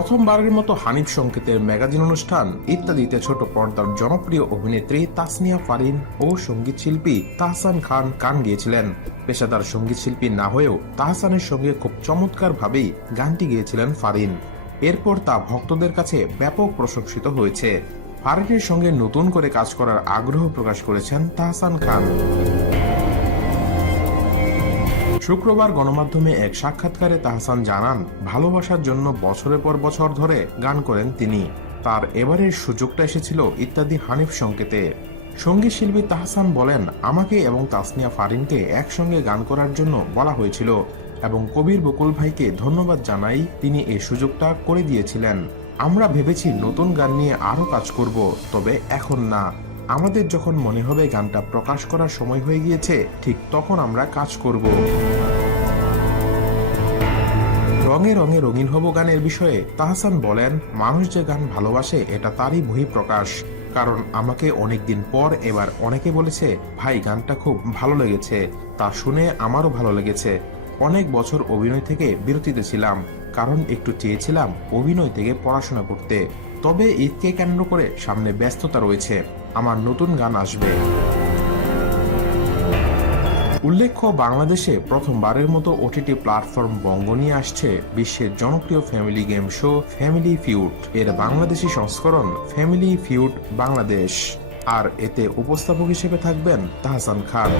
প্রথমবারের মতো হানিফ সংকেতের ম্যাগাজিন অনুষ্ঠান ইত্যাদিতে ছোট পর্দার জনপ্রিয় অভিনেত্রী তাসনিয়া ফারিন ও সঙ্গীত শিল্পী তাহসান খান গান গেয়েছিলেন। পেশাদার সঙ্গীত শিল্পী না হয়েও তাহসানের সঙ্গে খুব চমৎকার ভাবেই গানটি গেয়েছিলেন ফারিন। এরপর তা ভক্তদের কাছে ব্যাপক প্রশংসিত হয়েছে। ফারিনের সঙ্গে নতুন করে কাজ করার আগ্রহ প্রকাশ করেছেন তাহসান খান। শুক্রবার গণমাধ্যমে এক সাক্ষাৎকারে তাহসান জানান, ভালোবাসার জন্য বছরের পর বছর ধরে গান করেন তিনি। তার এবারের সুযোগটা এসেছিল ইত্যাদি হানিফ সংকেতে। সঙ্গীত শিল্পী তাহসান বলেন, আমাকে এবং তাসনিয়া ফারিনকে একসঙ্গে গান করার জন্য বলা হয়েছিল এবং কবির বকুল ভাইকে ধন্যবাদ জানাই, তিনি এই সুযোগটা করে দিয়েছিলেন। আমরা ভেবেছি নতুন গান নিয়ে আরো কাজ করব, তবে এখন না। আমাদের যখন মনে হবে গানটা প্রকাশ করার সময় হয়ে গিয়েছে, ঠিক তখন আমরা কাজ করব। রঙে রঙে রঙিন হব গানের বিষয়ে তাহসান বলেন, মানুষ যে গান ভালোবাসে এটা তারই বহিঃপ্রকাশ। কারণ আমাকে অনেকদিন পর এবার অনেকে বলেছে, ভাই গানটা খুব ভালো লেগেছে। তা শুনে আমারও ভালো লেগেছে। অনেক বছর অভিনয় থেকে বিরতিতে ছিলাম, কারণ একটু চেয়েছিলাম অভিনয় থেকে পড়াশোনা করতে। তবে ঈদকে কেন্দ্র করে সামনে ব্যস্ততা রয়েছে, আমার নতুন গান আসবে। উল্লেখ্য, বাংলাদেশে প্রথমবারের মতো ওটিটি প্ল্যাটফর্ম বঙ্গ নিয়ে আসছে বিশ্বের জনপ্রিয় family game show family feud. এর বাংলাদেশি সংস্করণ ফ্যামিলি ফিউড বাংলাদেশ। আর এতে উপস্থাপক হিসেবে থাকবেন তাহসান খান।